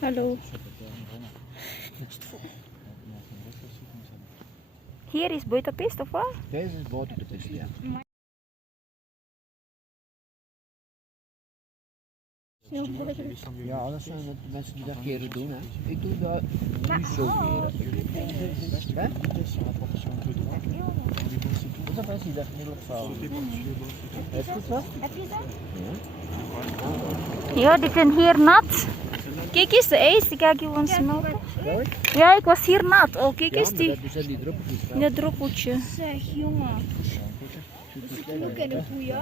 Hallo. Hier is Budapest of wat? Deze is Budapest, ja. Ja, dat zijn de mensen die dat keren doen. Hè. Ik doe dat niet zo keren. Hè? Dat is mensen die dat niet opvouwen. Is het wel? Heb je dat? Ja, die zijn hier nat. Kijk eens, de ijs, die ga ik gewoon smelten. Ja, ik was hier nat. Oh, kijk eens die. Dat zijn die druppeltjes. Dat druppeltje. Zeg jongen, hoe kan ik goeie?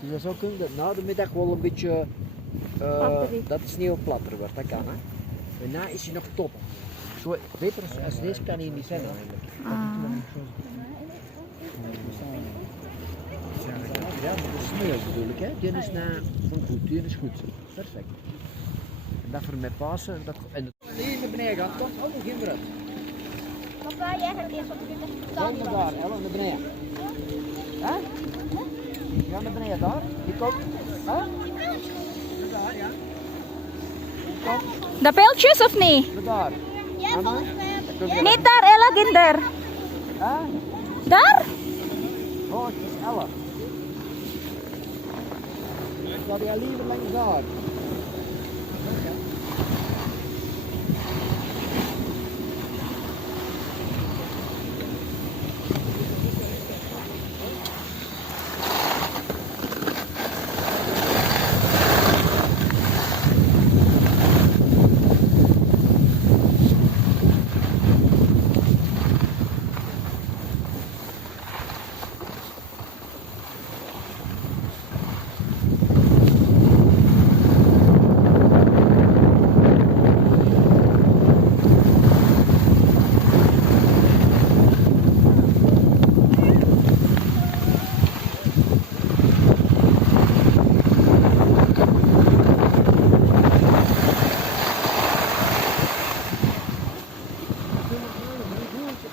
Dus dat zou kunnen dat na de middag wel een beetje dat de sneeuw platter wordt, dat kan hè. Daarna is hij nog top. Zo, beter als deze kan hij niet zijn eigenlijk. Ja, maar de sneeuw bedoel ik hè, die is van goed, die is goed. Perfect. En dat voor met Pasen, en hier naar beneden gaat, komt allemaal geen bruid. Papa, jij gaat eerst op de Kom maar daar, Ellen, naar beneden. Hè? Ja, naar beneden daar. Die komt. Hè? Daar, ja. De pijltjes of niet? Daar. Mama? Niet daar, Ella, kinder. Hè? Daar? Oh, het is Ella. Dat jij liever langs daar.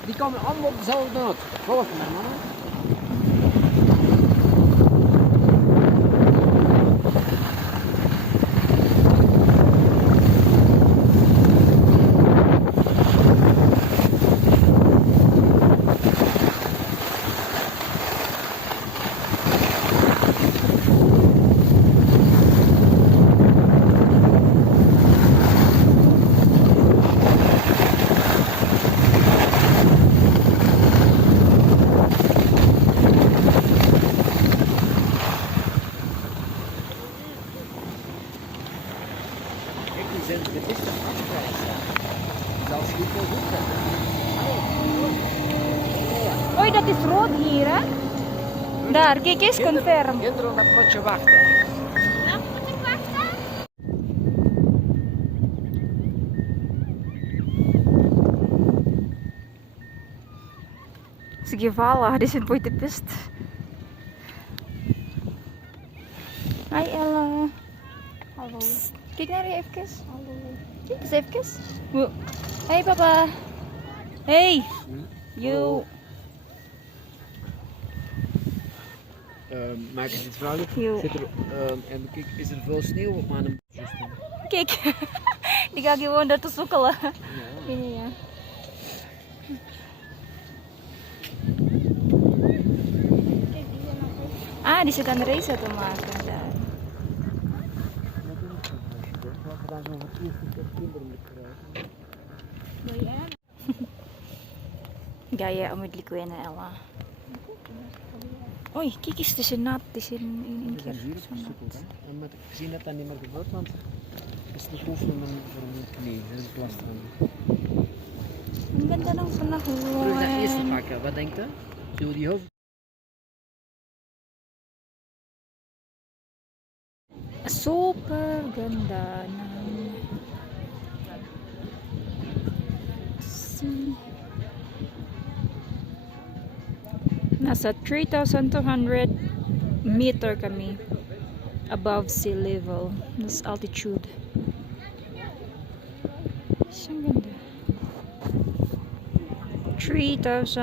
Die komen allemaal op dezelfde noot. Volg me, mama. De piste afgereisd. Zelfs niet zo goed zijn. Oei, dat is rood hier, hè? Daar, kijk eens, confirm. Kinderen, dat moet je wachten. Waar moet ik wachten? Ze gevallen, die zijn Budapest. Hi Ella. Hallo. Psst, kijk naar je even. Hallo. Kijk eens even. Hey papa. Hey. You. Maak eens het vragen. Jo. Zit er, en kijk, is er veel sneeuw op mijn bosjes? Kijk. Die gaat gewoon daar te sukkelen. Ja. Ja. Ah, die zit aan de race te maken daar. Wat gedaan zo voor eerst kinderen moet krijgen. Wil jij? Ga je om het liquide, Ella? Oei, kijk eens, het is nat. Het is in één keer zo nat. En met gezien dat dat niet meer gebeurt, want het is niet goed voor mijn knie. Dat is het last van. Ik ben daar nog vannacht Terug dat eerste gewoon. pakken, wat denkt u? Doe die hoofd. Super ganda. Nasa 3,200 meter kami above sea level. This altitude. Ang ganda. 3,000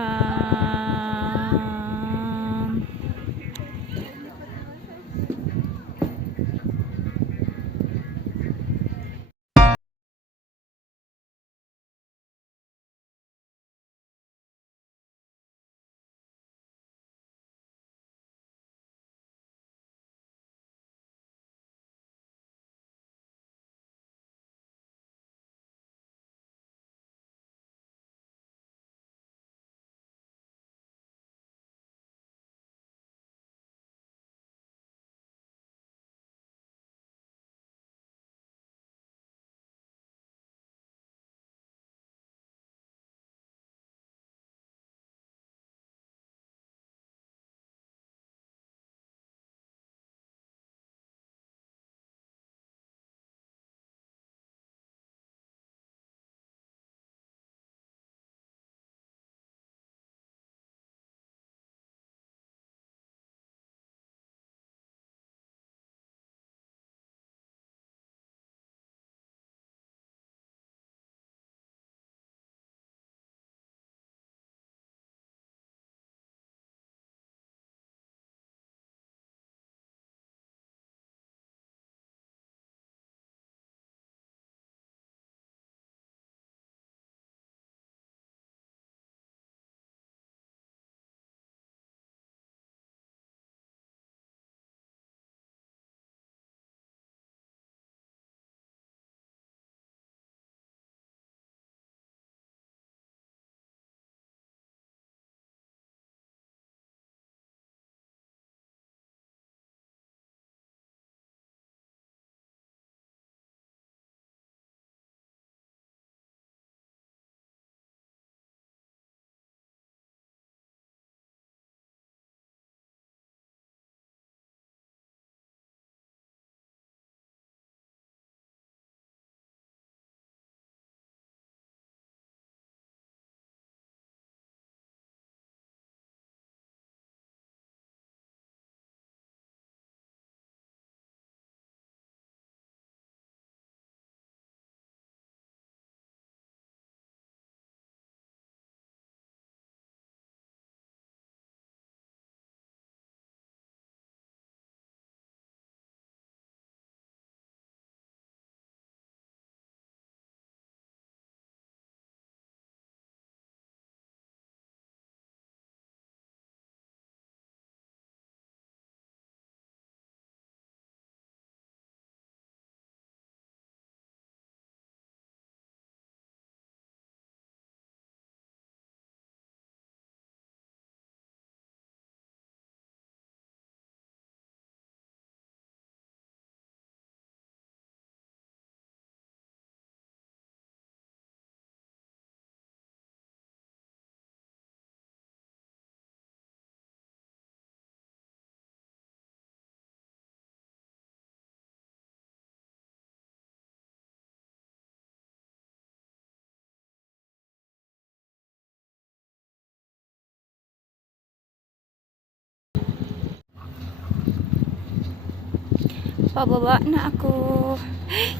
Pababa na ako.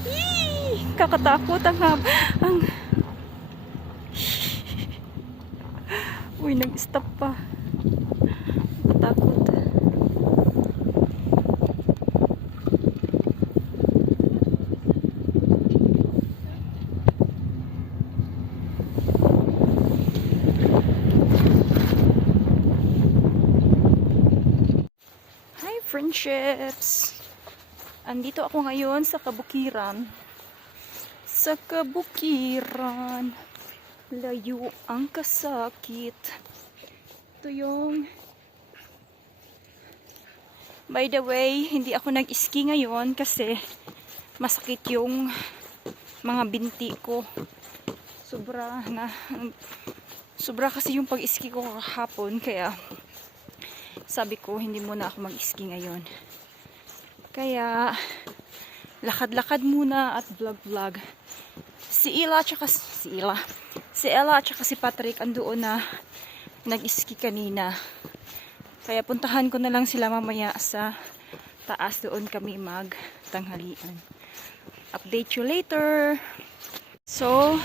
Yee! Kakatakot ang uy, nag-stop pa. Katakot. Hi, friendships! Andito ako ngayon sa Kabukiran. Sa Kabukiran. Layo ang kasakit. Ito yung... By the way, hindi ako nag-ski ngayon kasi masakit yung mga binti ko. Sobra kasi yung pag-ski ko kahapon, kaya sabi ko hindi muna ako mag-ski ngayon. Kaya lakad-lakad muna at vlog-vlog. Si Ella at saka si Patrick andoon na nag-ski kanina. Kaya puntahan ko na lang sila mamaya sa taas, doon kami mag-tanghalian. Update you later. So,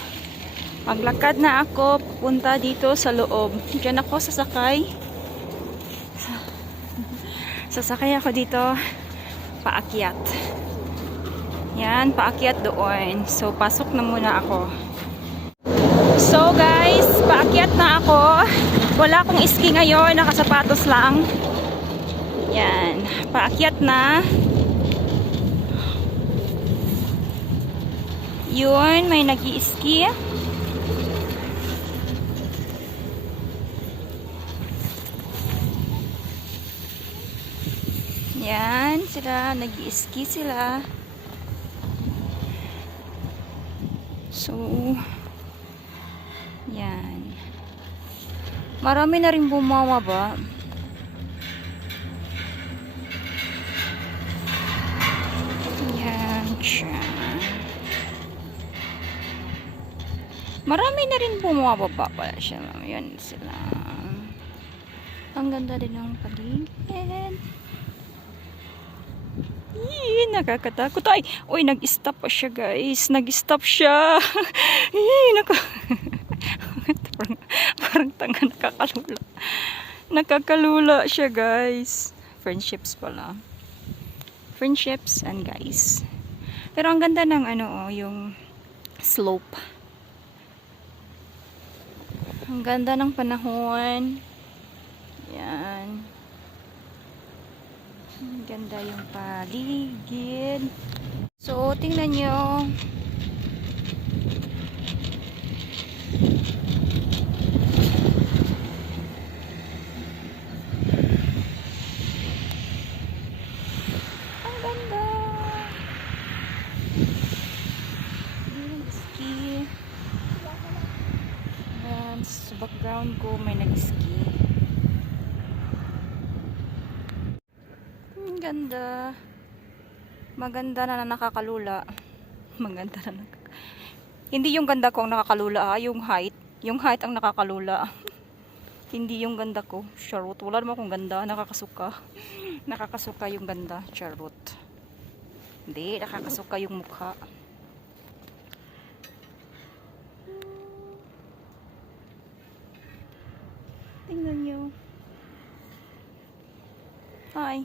maglakad na ako punta dito sa loob. Diyan ako sasakay. Sasakay ako dito paakyat. Yan, paakyat doon. So, pasok na muna ako. So, guys, paakyat na ako. Wala akong ski ngayon, nakasapatos lang. Yan, paakyat na. Yun, may nag-i-ski. Yan, sila, nag-i-ski sila. So, yan. Marami na rin bumababa. Yan siya. Marami na rin bumababa pala siya. Yan sila. Ang ganda din ng paligid. Yee, nakakatakot. Ay, uy, nag-stop pa siya, guys. Nag-stop siya. Yee, parang tanga, nakakalula. Nakakalula siya, guys. Friendships pala. Friendships and guys. Pero ang ganda ng ano, yung slope. Ang ganda ng panahon. Yan. Ang ganda yung paligid. So, tingnan nyo. Ang ganda. Yung ski. And sa background ko may nag-ski. Ganda. Maganda na nakakalula. Maganda na Hindi yung ganda ko ang nakakalula, yung height. Yung height ang nakakalula. Hindi yung ganda ko. Charot. Wala naman akong ganda. Nakakasuka. Nakakasuka yung ganda. Charot. Hindi. Nakakasuka yung mukha. Tingnan nyo. Hi.